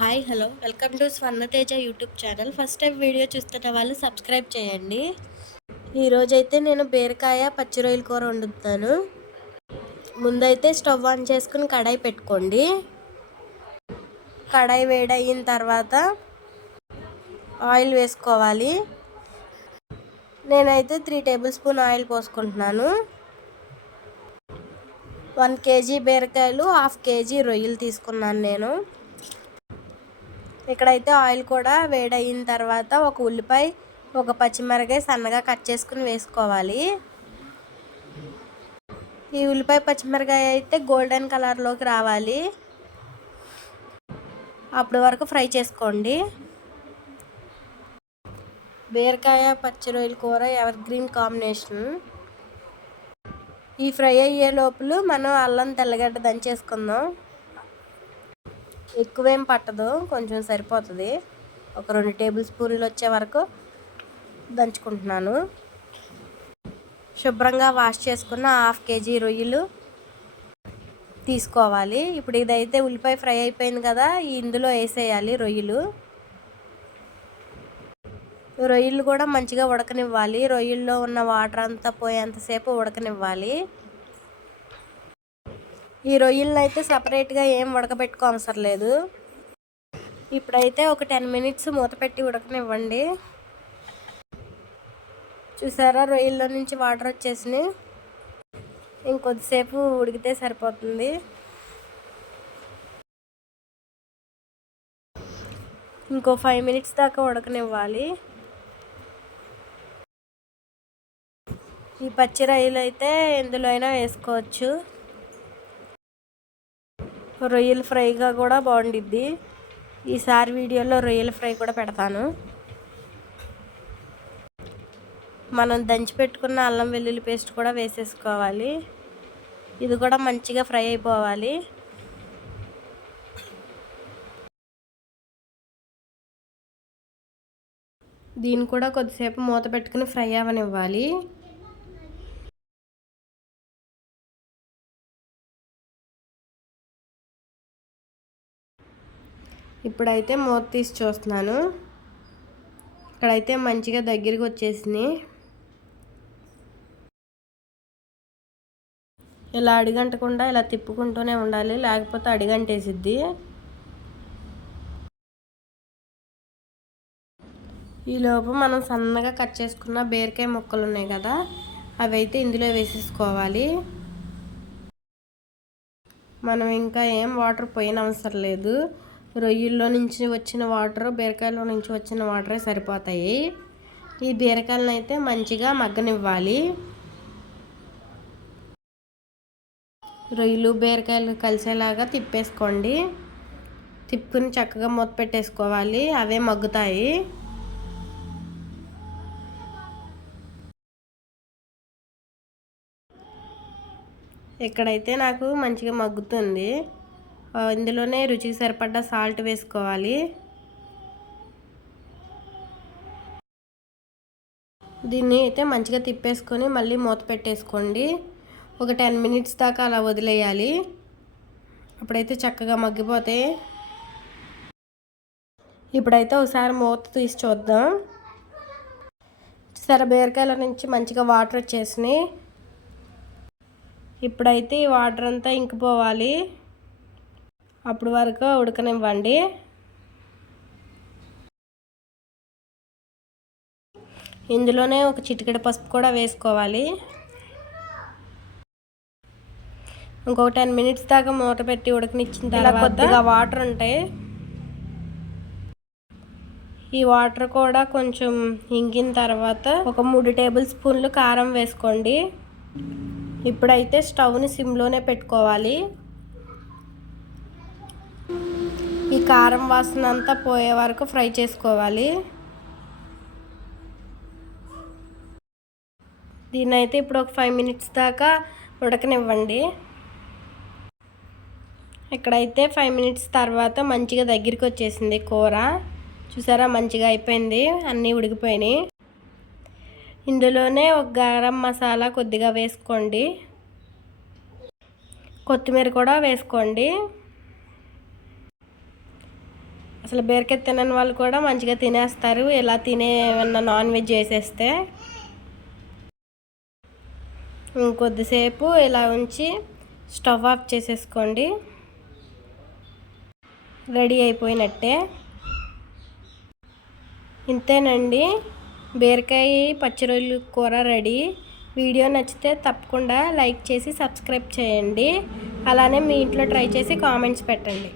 Hi hello welcome to Swarnateja YouTube channel. First time video చూస్తున్న వాళ్ళు subscribe చేయండి. ఈరోజైతే నేను బీరకాయ పచ్చి రొయ్యల కూర వండుతాను. ముందైతే స్టవ్ ఆన్ చేసుకుని కడాయి పెట్టుకోండి. కడాయి వేడయిన తర్వాత ఆయిల్ వేసుకోవాలి. నేనైతే 3 టేబుల్ స్పూన్ ఆయిల్ పోసుకుంటున్నాను. 1 కేజీ బీరకాయలు, 1/2 కేజీ రొయ్యలు తీసుకున్నాను నేను. ఇక్కడైతే ఆయిల్ కూడా వేడయిన తర్వాత ఒక ఉల్లిపాయ, ఒక పచ్చిమిరపకాయ సన్నగా కట్ చేసుకుని వేసుకోవాలి. ఈ ఉల్లిపాయ పచ్చిమిరపకాయ అయితే గోల్డెన్ కలర్లోకి రావాలి. అప్పటి వరకు ఫ్రై చేసుకోండి. బీరకాయ పచ్చి రొయ్యల కూర ఎవర్ గ్రీన్ కాంబినేషన్. ఈ ఫ్రై అయ్యే లోపల మనం అల్లం తెల్లగడ్డ దంచేసుకుందాం. ఎక్కువేం పట్టదు, కొంచెం సరిపోతుంది. ఒక 2 టేబుల్ స్పూన్లు వచ్చే వరకు దంచుకుంటున్నాను. శుభ్రంగా వాష్ చేసుకున్న 1/2 కేజీ రొయ్యలు తీసుకోవాలి. ఇప్పుడు ఇదైతే ఉల్లిపాయ ఫ్రై అయిపోయింది కదా, ఇందులో వేసేయాలి రొయ్యలు. రొయ్యలు కూడా మంచిగా ఉడకనివ్వాలి. రొయ్యల్లో ఉన్న వాటర్ అంతా పోయేంతసేపు ఉడకనివ్వాలి. ఈ రొయ్యలను అయితే సపరేట్గా ఏం ఉడకబెట్టుకో అవసరం లేదు. ఇప్పుడైతే ఒక 10 మినిట్స్ మూత పెట్టి ఉడకనివ్వండి. చూసారా, రొయ్యల్లో నుంచి వాటర్ వచ్చేసినాయి. ఇంకొద్దిసేపు ఉడికితే సరిపోతుంది. ఇంకో 5 మినిట్స్ దాకా ఉడకనివ్వాలి. ఈ పచ్చి రొయ్యలు అయితే ఎందులో అయినా వేసుకోవచ్చు. రొయ్యల ఫ్రైగా కూడా బాగుండిద్ది. ఈసారి వీడియోలో రొయ్యల ఫ్రై కూడా పెడతాను. మనం దంచి పెట్టుకున్న అల్లం వెల్లుల్లి పేస్ట్ కూడా వేసేసుకోవాలి. ఇది కూడా మంచిగా ఫ్రై అయిపోవాలి. దీన్ని కూడా కొద్దిసేపు మూత పెట్టుకుని ఫ్రై అవ్వనివ్వాలి. ఇప్పుడైతే మూత తీసి చూస్తున్నాను. ఇక్కడైతే మంచిగా దగ్గరికి వచ్చేసింది. ఇలా అడిగంటకుండా ఇలా తిప్పుకుంటూనే ఉండాలి, లేకపోతే అడిగంటేసిద్ది. ఈలోపు మనం సన్నగా కట్ చేసుకున్న బీరకాయ ముక్కలు ఉన్నాయి కదా, అవి అయితే ఇందులో వేసేసుకోవాలి. మనం ఇంకా ఏం వాటర్ పోయనవసరం లేదు. రొయ్యల్లో నుంచి వచ్చిన వాటర్, బీరకాయలో నుంచి వచ్చిన వాటరే సరిపోతాయి. ఈ బీరకాయలను అయితే మంచిగా మగ్గనివ్వాలి. రొయ్యలు బీరకాయలు కలిసేలాగా తిప్పేసుకోండి. తిప్పుకుని చక్కగా మూత పెట్టేసుకోవాలి, అవే మగ్గుతాయి. ఇక్కడైతే నాకు మంచిగా మగ్గుతుంది. ఇందులోనే రుచికి సరిపడ్డ సాల్ట్ వేసుకోవాలి. దీన్ని అయితే మంచిగా తిప్పేసుకొని మళ్ళీ మూత పెట్టేసుకోండి. ఒక 10 మినిట్స్ దాకా అలా వదిలేయాలి. అప్పుడైతే చక్కగా మగ్గిపోతాయి. ఇప్పుడైతే ఒకసారి మూత తీసి చూద్దాం. సరే, బీరకాయల నుంచి మంచిగా వాటర్ వచ్చేసినాయి. ఇప్పుడైతే ఈ వాటర్ అంతా ఇంకిపోవాలి. అప్పుడు వరకు ఉడకనివ్వండి. ఇందులోనే ఒక చిటికెడు పసుపు కూడా వేసుకోవాలి. ఇంకొక 10 మినిట్స్ దాకా మూత పెట్టి ఉడకనిచ్చిన తర్వాత కొద్దిగా వాటర్ ఉంటాయి. ఈ వాటర్ కూడా కొంచెం ఇంకిన తర్వాత ఒక 3 టేబుల్ స్పూన్లు కారం వేసుకోండి. ఇప్పుడైతే స్టవ్ని సిమ్లోనే పెట్టుకోవాలి. ఈ కారం వాసన అంతా పోయే వరకు ఫ్రై చేసుకోవాలి. దీన్ని అయితే ఇప్పుడు ఒక 5 మినిట్స్ దాకా ఉడకనివ్వండి. ఇక్కడైతే 5 మినిట్స్ తర్వాత మంచిగా దగ్గరికి వచ్చేసింది కూర. చూసారా, మంచిగా అయిపోయింది, అన్నీ ఉడికిపోయినాయి. ఇందులోనే ఒక గరం మసాలా కొద్దిగా వేసుకోండి. కొత్తిమీర కూడా వేసుకోండి. అసలు బీరకాయ తినని వాళ్ళు కూడా మంచిగా తినేస్తారు ఇలా ఏమన్నా నాన్ వెజ్ చేసేస్తే. ఇంకొద్దిసేపు ఇలా ఉంచి స్టవ్ ఆఫ్ చేసేసుకోండి. రెడీ అయిపోయినట్టే. ఇంతేనండి, బీరకాయ పచ్చి రొయ్యల కూర రెడీ. వీడియో నచ్చితే తప్పకుండా లైక్ చేసి సబ్స్క్రైబ్ చేయండి. అలానే మీ ఇంట్లో ట్రై చేసి కామెంట్స్ పెట్టండి.